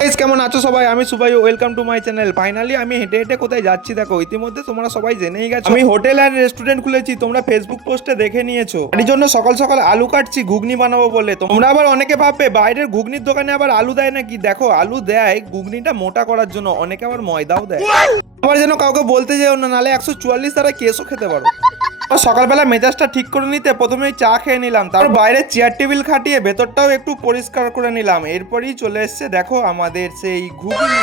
Guys কেমন আছো সবাই? আমি Subai, welcome to my channel. Finally আমি হেঁটে হেঁটে কোথায় যাচ্ছি দেখো, ইতিমধ্যে তোমরা সবাই জেনেই গেছো আমি হোটেল অ্যান্ড রেস্টুরেন্ট খুলেছি। তোমরা ফেসবুক পোস্টে দেখে নিয়েছো। এর জন্য সকাল সকাল আলু কাটছি ঘুগনি বানাবো বলে। তোমরা আবার অনেকে ভাববে বাইরের ঘুগনির দোকানে আবার আলু দেয় নাকি। দেখো, আলু দেয় ঘুগনিটা মোটা করার জন্য, অনেকে আবার ময়দাও দেয়। আবার যেন কাউকে বলতে যেও না, নালে 144 তারা কেসও খেতে পারো। সকালবেলা মেজাজটা ঠিক করে নিতে প্রথমেই চা খেয়ে নিলাম, তারপর বাইরে চেয়ার টেবিল খাটিয়ে ভেতরটাও একটু পরিষ্কার করে নিলাম। এরপরই চলে এসছে দেখো আমাদের সেই ঘুগনি।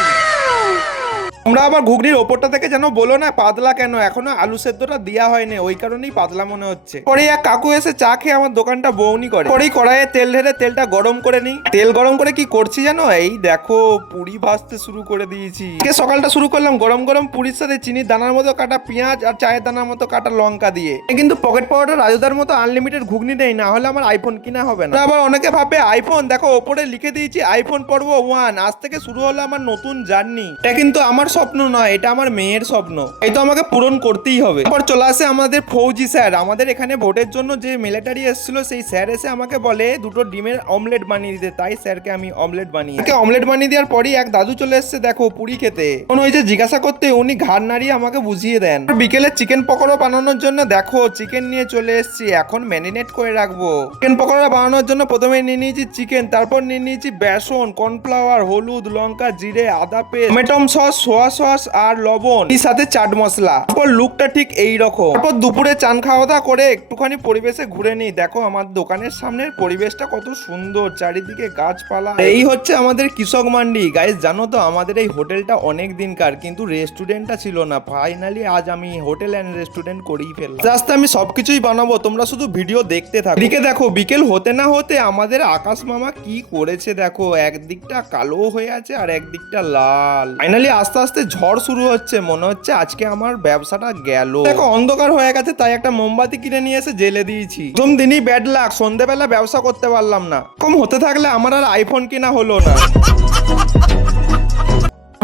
তোমরা আবার ঘুগনির ওপরটা থেকে যেন বলো না পাতলা কেন, এখনো আলু সেদ্ধটা দেওয়া হয়নি, ওই কারণেই পাতলা মনে হচ্ছে। পরে এক কাকু এসে চা খেয়ে আমার দোকানটা বউনি করে। পরেই কড়াইয়ে তেল ঢেলে তেলটা গরম করে নিই। তেল গরম করে কি করছি জানো? এই দেখো পুরি ভাজতে শুরু করে দিয়েছি। সকালটা শুরু করলাম গরম গরম পুরির সাথে চিনির দানার মতো কাটা পেঁয়াজ আর চায়ের দানার মতো কাটা লঙ্কা দিয়ে। কিন্তু পকেট পাউডার রাজুদার মতো আনলিমিটেড ঘুগনি নেই, না হলে আমার আইফোন কিনা হবে না। আবার অনেকে ভাবে আইফোন, দেখো ওপরে লিখে দিয়েছি আইফোন পর্ব 1। আজ থেকে শুরু হলো আমার নতুন জার্নি। এটা কিন্তু আমার স্বপ্ন নয়, এটা আমার মেয়ের স্বপ্ন। এই তো আমাকে পূরণ করতেই হবে। তারপর চলে আসে আমাদের ফৌজি স্যার। আমাদের এখানে ভোটের জন্য যে মিলিটারি এসেছিল, সেই স্যার এসে আমাকে বলে দুটো ডিমের অমলেট বানিয়ে দিতে। তাই স্যারকে আমি অমলেট বানিয়ে অমলেট বানিয়ে দেওয়ার পরই এক দাদু চলে এসছে দেখো পুরি খেতে। কোন হয়েছে জিজ্ঞাসা করতে উনি ঘাড় নাড়িয়ে আমাকে বুঝিয়ে দেন। বিকেলে চিকেন পকোড়া বানানোর জন্য দেখো চিকেন নিয়ে চলে এসেছি, এখন ম্যারিনেট করে রাখবো। চিকেন পকোড়া বানানোর জন্য প্রথমে নিয়ে নিয়েছি চিকেন, তারপর নিয়ে নিয়েছি বেসন, কর্নফ্লাওয়ার, হলুদ, লঙ্কা, জিরে, আদা paste, tomato sauce, soya sauce আর লবণ, এর সাথে চাট মশলা। তারপর লুকটা ঠিক এই রকম। তারপর দুপুরে চান খাওয়া দাওয়া করে একটুখানি পরিবেশে ঘুরে নিই। দেখো আমার দোকানের সামনের পরিবেশটা কত সুন্দর, চারিদিকে গাছপালা। এই হচ্ছে আমাদের কৃষক মান্ডি। গাইস জানো তো আমাদের এই হোটেলটা অনেক দিনকার, কিন্তু রেস্টুরেন্টটা ছিল না। ফাইনালি আজ আমি হোটেল অ্যান্ড রেস্টুরেন্ট করেই ফেললাম। জাস্ট আমি সবকিছুই বানাবো, তোমরা শুধু ভিডিও দেখতে থাকো। এদিকে দেখো বিকেল হতে না হতে আমাদের আকাশ মামা কি করেছে দেখো, একদিকটা কালো হয়ে আছে আর একদিকটা লাল। ফাইনালি আস্তে আস্তে ঝড় শুরু হচ্ছে, মনে হচ্ছে আজকে আমার ব্যবসাটা গেল। দেখো অন্ধকার হয়ে গেছে, তাই একটা মোমবাতি কিনে নিয়ে এসে জেলে দিয়েছি। প্রথম দিনই ব্যাড লাক, সন্ধ্যেবেলা ব্যবসা করতে পারলাম না। কম হতে থাকলে আমার আর আইফোন কিনা হলো না।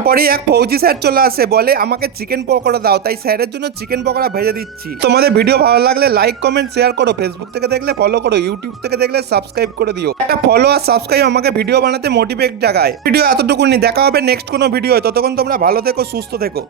পরে এক ফৌজি স্যার চলে আসে, বলে আমাকে চিকেন পকোড়া দাও। তাই স্যারের জন্য চিকেন পকোড়া ভেজে দিচ্ছি। তোমাদের ভিডিও ভালো লাগলে লাইক কমেন্ট শেয়ার করো, ফেসবুক থেকে দেখলে ফলো করো, ইউটিউব থেকে দেখলে সাবস্ক্রাইব করে দিও। একটা ফলো আর সাবস্ক্রাইব আমাকে ভিডিও বানাতে মোটিভেট জাগায়। ভিডিও এতটুকুনি, দেখা হবে নেক্সট কোনো ভিডিও। ততক্ষণ তোমরা ভালো থেকো, সুস্থ থেকো।